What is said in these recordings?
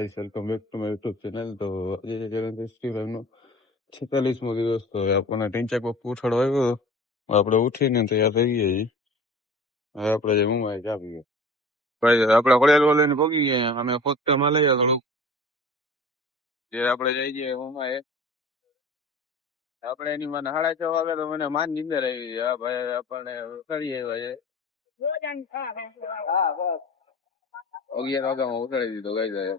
Guys welcome back to my YouTube channel. તો આજે channel 65 નો 46મો દિવસ. તો આપણને ટીંચક પપ્પુ ઉઠાડવા આવ્યો. આપણે ઉઠીને તૈયાર થઈ ગયા છીએ. હવે આપણે જે મુંબઈ ચા પીએ ભાઈ. આપણે ખોડિયાલ લઈને પગી ગયા. અમે પોતામાં લઈ થોડું જે આપણે જઈ જઈએ મુંબઈ. આપણે એની મને 6:30 વાગે તો મને માન નીંદર આવી. હા ભાઈ આપણને ઉઠાડી આવ્યા છે. હા બસ 11 વાગ્યામાં ઉઠાડી દીધો ગાઈ જાય.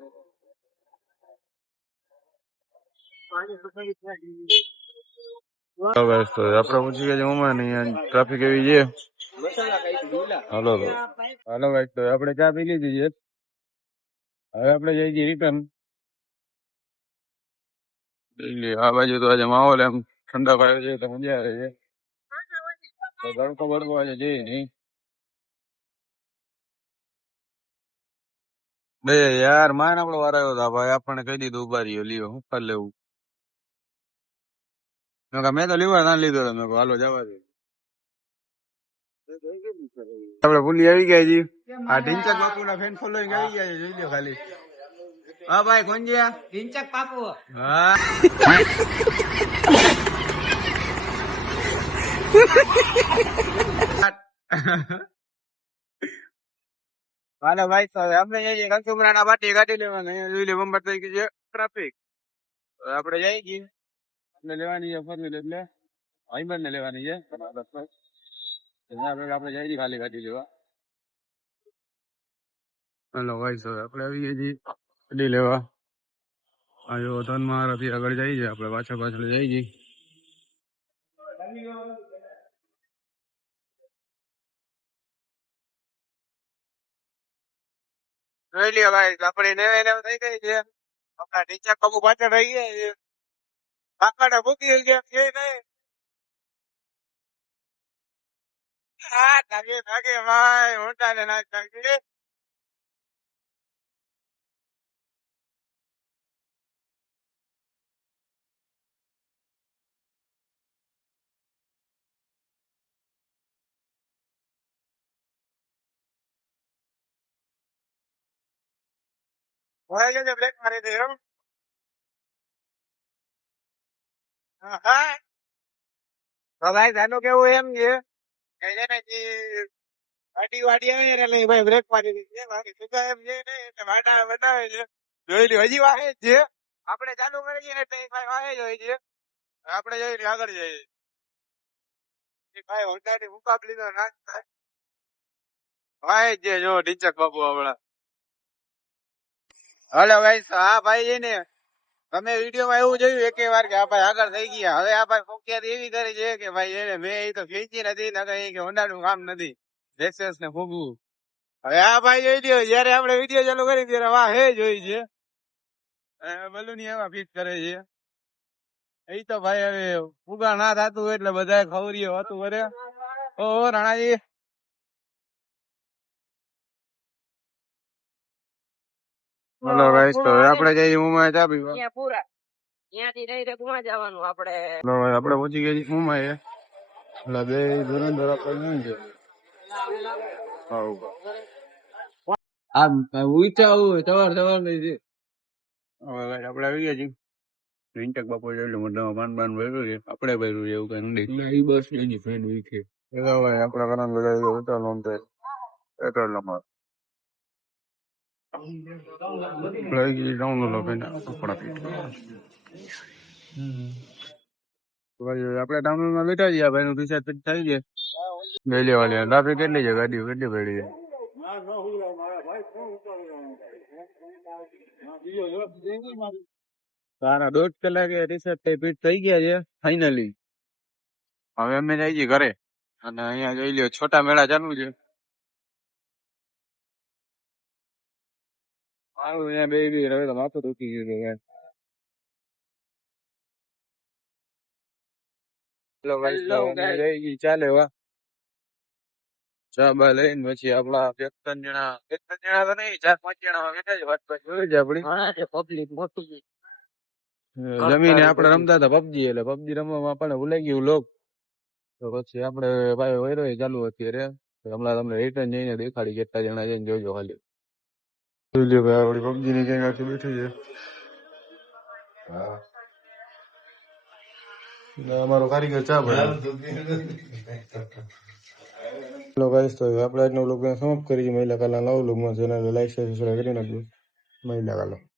તો આપડે પૂછી ગયા ઉમા નહીં ટ્રાફિક એવી છે. હાલો તો હાલો ભાઈ, તો આપણે ચા પી લીધી છે. હવે આપણે જઈ છીએ રિટર્ન. આ બાજુ તો આજે માહોલ એમ ઠંડક આવે છે તો મજા આવે છે. તો તડકો બડકો આજે જઈ નહીં બે યાર. માન આપણો વાર આવ્યો હતો ભાઈ. આપણને કહી દીધું ઉભા રહ્યો લ્યો હું કરી લેવું. મેં તો લીવર ના લીધો હતો. મેં કહું હાલો જવા દે. આપડે ભૂલી આવી ગયા જી. આ ઢીંચક બાપુ ના ફેન ફોલોઈંગ આવી ગયા છે, જોઈ લો ખાલી. હા ભાઈ કોણ છે? ઢીંચક બાપુ. હા હાલો ભાઈ, આપણે જઈએ કંસુમરાના પાટી કાઢી લેવાના. જોઈ લે બંબર થઈ ગઈ છે ટ્રાફિક. આપણે જઈ છીએ એટલે લેવાની છે ફોર વ્હીલર. એટલે આઈમર ને લેવાની છે. આપણે જઈ છીએ ખાલી કાઢી લેવા. હેલો ભાઈ, આપણે આવી ગયા છીએ ગાડી લેવા. આ જો ધન મહારાથી આગળ જઈ છે. આપણે પાછળ જઈ છીએ. જોઈ લ્યો ભાઈ, આપડી નેવે થઈ ગઈ છે. આપણા ટીચર કબુ પાછળ રહી ગયા છે. કાકાને ભૂકી ગયા છે નહીં. હા ભાગે ભાઈ, મોટા ને ના ભાગે. ભાઈ બ્રેક મારી દે એમ. હા તો ભાઈ તાનું કેવું એમ છે કે છે ને ગાડી વાડી આવે એટલે ભાઈ બ્રેક મારી દીધી. બાકી સીધા એમ છે ને એટલે વાડા બનાવે છે. જોઈ લ્યો હજી વાહે જ છે. આપણે ચાલુ કરીએ ને એટલે ભાઈ વાહે જ હોય છે. આપણે જઈ આગળ જઈએ. ભાઈ હોન્ડાની મુકાબલી તો ના થાય. વાહે જ છે જો ટીચક બાપુ આપડા. હલો ભાઈ. હા ભાઈ છે ને, તમે વિડીયોમાં એવું જોયું એક વાર કે આ ભાઈ આગળ થઈ ગયા. હવે આ ભાઈ ફોકિયાત એવી કરી છે કે ભાઈ એને મેં એ તો ખેંચી નથી ને કઈ કે હોન્ડાનું કામ નથી. એક્સેસ ને ફૂગવું. હવે આ ભાઈ જોઈ લ્યો, જયારે આપણે વિડીયો ચાલુ કરી ત્યારે વાહ હે જોઈ છે. બલૂની એવા ફિટ કરે છે. એ તો ભાઈ હવે ફુગા ના થતું હોય એટલે બધા ખવરીઓ હતું કરે. ઓ રાણાજી. હલો ગાઈસ, તો આપણે જઈએ મુંબઈ ચા પીવા. ત્યાંથી ડાયરેક્ટ ગુમા જવાનું આપણે. આપણે પહોંચી ગયા છીએ મુંબઈ. એટલે બે ધુરંધર આપણે છે. આમ ઊંચા હોય સવાર નહીં. હવે ભાઈ આપણે આવી ગયા છીએ. રિંચક બાપુ એટલું મોઢામાં પાન ભર્યું છે. આપણે ભર્યું છે એવું કઈ નથી. એ બસ એની ફ્રેન્ડ વીખે. ભાઈ આપણા ઘણા બધા પેટ્રોલ પંપ છે. પેટ્રોલ નંબર લઈ ગઈ ડાઉનલોડ આપણા આપણે ડાઉનલોડમાં બેઠા છીએ. ભાઈ નું રિચાર્જ થઈ જાય. લઈ લેવા ટ્રાફિક કેટલી છે, ગાડીઓ કેટલી પડી છે. સારા 1.5 કલાકે રિસર્ચ ફિટ થઈ ગયા છે ફાઇનલી. હવે અમે જઈ છીએ ઘરે. અને અહીંયા જોઈ લ્યો છોટા મેળા ચાલુ છે. મારું અહીંયા બે હવે તો માથું દુખી ગયું. ચાલે ચા બા લઈને પછી આપડા 2-3 જણા તો નહીં 4-5 જણા બેઠા છે. વાત જોઈ છે આપડી જમીને આપણે રમતા હતા પબજી. એટલે પબજી રમવામાં આપણને ભૂલાઈ ગયું લોક. તો પછી આપણે ભાઈ વૈરો ચાલુ અત્યારે હમણાં તમને રિટર્ન જઈને દેખાડી કેટલા જણા જઈને જોજો ખાલી. જોઈ લ્યો ભાઈ, આપડી પબજી ની ગેંગ આખી બેઠી છે. ને અમારો કારીગર ચા બનાવે. હેલો ગાઈસ, તો આપણે આજનો વ્લોગ સમાપ્ત કરીએ. મહિલા કાલના નવા વ્લોગમાં ચેનલ લાઈક શેર સબસ્ક્રાઇબ કરી નાખજો. મહિલા કાલો.